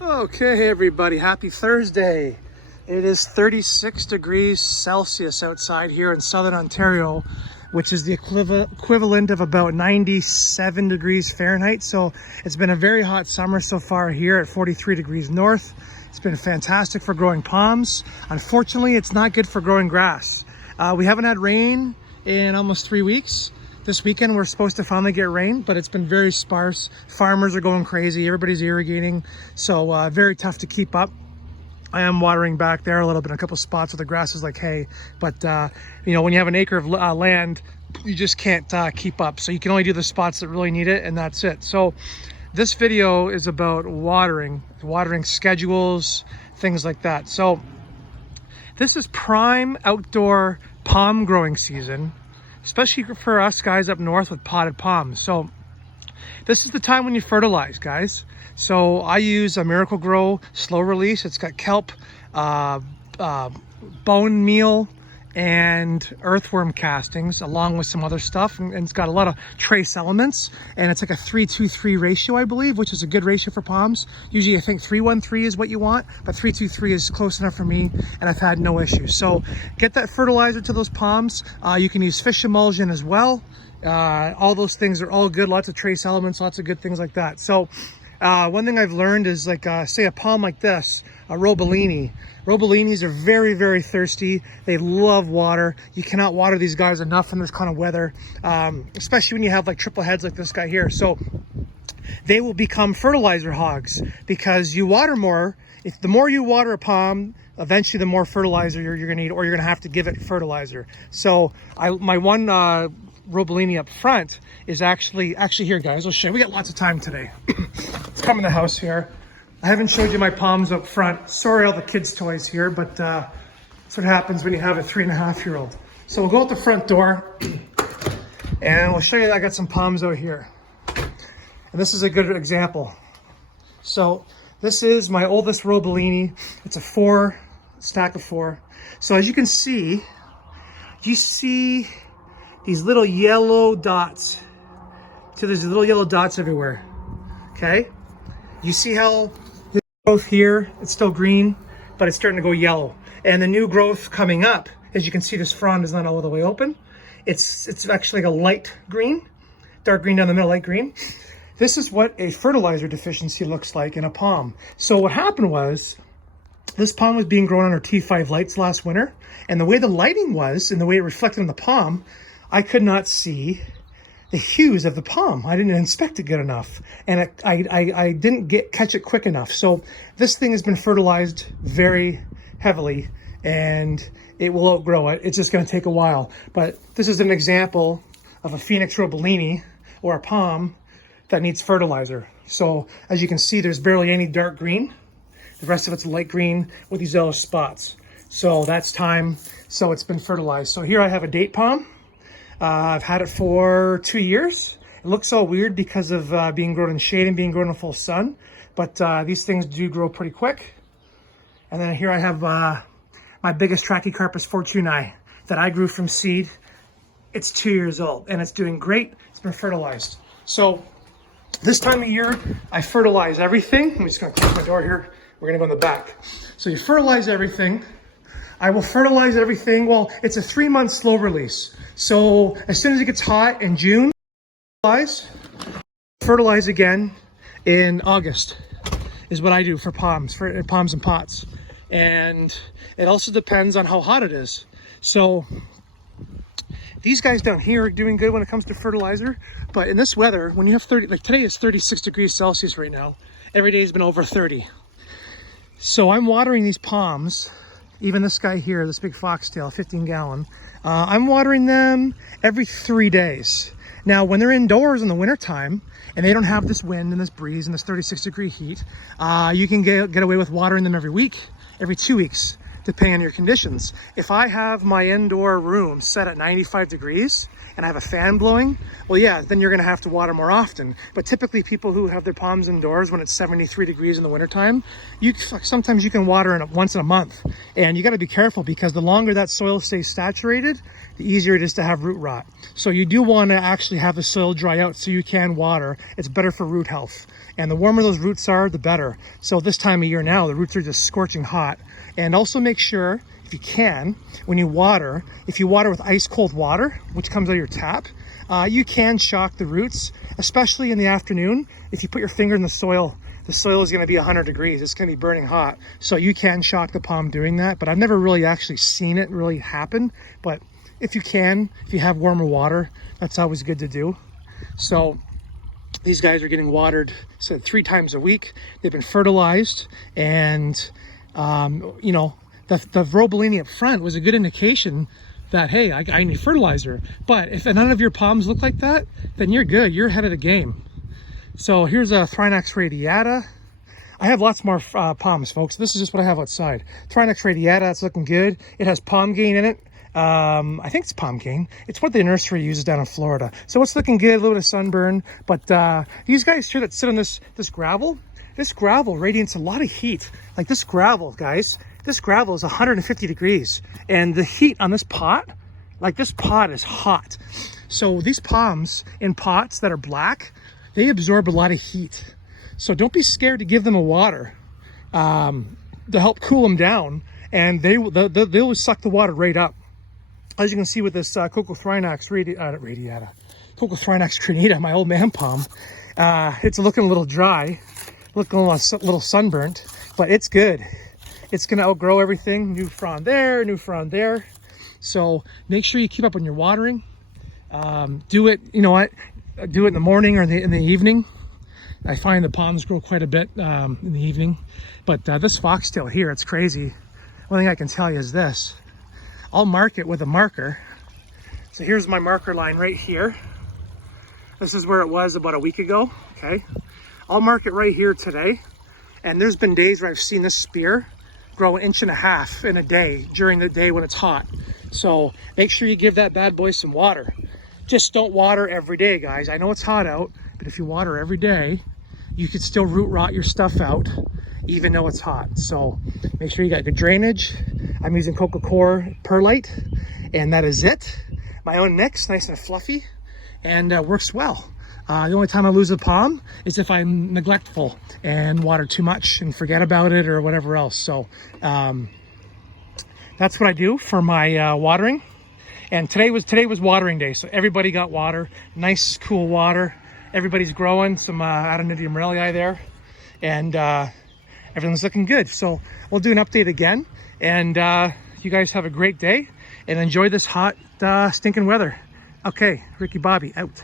Okay, everybody, happy Thursday. It is 36 degrees Celsius outside here in Southern Ontario, which is the equivalent of about 97 degrees Fahrenheit. So it's been a very hot summer so far here at 43 degrees north. It's been fantastic for growing palms. Unfortunately, it's not good for growing grass. We haven't had rain in almost 3 weeks. This weekend we're supposed to finally get rain, but it's been very sparse. Farmers are going crazy, everybody's irrigating, so very tough to keep up. I am watering back there a little bit, a couple spots where the grass is like hay, but you know, when you have an acre of land, you just can't keep up. So you can only do the spots that really need it, and that's it. So this video is about watering schedules, things like that. So this is prime outdoor palm growing season, especially for us guys up north with potted palms. So this is the time when you fertilize, guys. So I use a Miracle-Gro slow release. It's got kelp, bone meal, and earthworm castings along with some other stuff, and it's got a lot of trace elements, and it's like a 3-2-3 ratio, I believe, which is a good ratio for palms. Usually I think 3-1-3 is what you want, but 3-2-3 is close enough for me, and I've had no issues. So get that fertilizer to those palms. You can use fish emulsion as well. All those things are all good, lots of trace elements, lots of good things like that. So one thing I've learned is, like, say a palm like this, a Robellini. Robellinis are very, very thirsty. They love water. You cannot water these guys enough in this kind of weather, especially when you have like triple heads like this guy here. So they will become fertilizer hogs because you water more. If the more you water a palm, eventually the more fertilizer you're gonna need, or you're gonna have to give it fertilizer. So my one Robellini up front is actually here, guys. I'll show you. We got lots of time today. Let's come in the house here. I haven't showed you my palms up front. Sorry, all the kids' toys here, but that's what happens when you have a 3.5-year-old. So we'll go out the front door and we'll show you that I got some palms out here. And this is a good example. So this is my oldest Robellini. It's a stack of 4. So as you can see, you see these little yellow dots. So there's little yellow dots everywhere, okay? You see how the growth here, it's still green, but it's starting to go yellow. And the new growth coming up, as you can see, this frond is not all the way open. It's actually like a light green, dark green down the middle, light green. This is what a fertilizer deficiency looks like in a palm. So what happened was, this palm was being grown under T5 lights last winter, and the way the lighting was, and the way it reflected on the palm, I could not see the hues of the palm. I didn't inspect it good enough, and I didn't catch it quick enough. So this thing has been fertilized very heavily, and it will outgrow it. It's just going to take a while. But this is an example of a Phoenix Robellini, or a palm, that needs fertilizer. So as you can see, there's barely any dark green. The rest of it's light green with these yellow spots. So that's time. So it's been fertilized. So here I have a date palm. I've had it for 2 years. It looks all weird because of being grown in shade and being grown in full sun, but these things do grow pretty quick. And then here I have my biggest Trachycarpus fortunei that I grew from seed. It's 2 years old and it's doing great. It's been fertilized. So this time of year, I fertilize everything. I'm just gonna close my door here. We're gonna go in the back. So you fertilize everything. I will fertilize everything. Well, it's a 3-month slow release. So as soon as it gets hot in June, fertilize again in August is what I do for palms and pots. And it also depends on how hot it is. So these guys down here are doing good when it comes to fertilizer, but in this weather, when you have 30, like today is 36 degrees Celsius right now. Every day has been over 30. So I'm watering these palms. Even this guy here, this big foxtail, 15-gallon, I'm watering them every 3 days. Now, when they're indoors in the wintertime and they don't have this wind and this breeze and this 36-degree heat, you can get away with watering them every week, every 2 weeks, depending on your conditions. If I have my indoor room set at 95 degrees and I have a fan blowing, well, yeah, then you're gonna have to water more often. But typically people who have their palms indoors when it's 73 degrees in the wintertime, sometimes you can water once in a month. And you gotta be careful because the longer that soil stays saturated, the easier it is to have root rot. So you do wanna actually have the soil dry out so you can water. It's better for root health. And the warmer those roots are, the better. So this time of year now, the roots are just scorching hot. And also make sure, if you can, when you water, if you water with ice cold water, which comes out of your tap, you can shock the roots, especially in the afternoon. If you put your finger in the soil is going to be 100 degrees. It's going to be burning hot. So you can shock the palm doing that, but I've never really actually seen it really happen. But if you can, if you have warmer water, that's always good to do. So these guys are getting watered 3 times a week. They've been fertilized, and you know, the Robellini up front was a good indication that, hey, I need fertilizer. But if none of your palms look like that, then you're good. You're ahead of the game. So here's a Trinax Radiata. I have lots more palms, folks. This is just what I have outside. Trinax Radiata, it's looking good. It has palm gain in it. I think it's palm gain. It's what the nursery uses down in Florida. So it's looking good, a little bit of sunburn. But these guys here that sit on this gravel radiates a lot of heat. Like this gravel, guys, this gravel is 150 degrees. And the heat on this pot, like this pot is hot. So these palms in pots that are black, they absorb a lot of heat. So don't be scared to give them a water to help cool them down, and they'll suck the water right up. As you can see with this Trinax Radiata, Trinax Radiata, my old man palm, it's looking a little dry, looking a little sunburnt, but it's good. It's going to outgrow everything. New frond there, new frond there. So make sure you keep up on your watering. Do it, you know what? Do it in the morning or in the evening. I find the palms grow quite a bit in the evening. But this foxtail here, it's crazy. One thing I can tell you is this. I'll mark it with a marker. So here's my marker line right here. This is where it was about a week ago, okay? I'll mark it right here today. And there's been days where I've seen this spear grow 1.5 inches in a day during the day when it's hot. So make sure you give that bad boy some water. Just don't water every day, guys. I know it's hot out, but if you water every day, you could still root rot your stuff out, even though it's hot. So make sure you got good drainage. I'm using Coca-Cola Perlite, and that is it. My own mix, nice and fluffy, and works well. The only time I lose a palm is if I'm neglectful and water too much and forget about it or whatever else. So that's what I do for my watering. And today was watering day, so everybody got water. Nice, cool water. Everybody's growing some Adenidium Morellii there, and everything's looking good. So we'll do an update again, and you guys have a great day and enjoy this hot, stinking weather. Okay, Ricky Bobby out.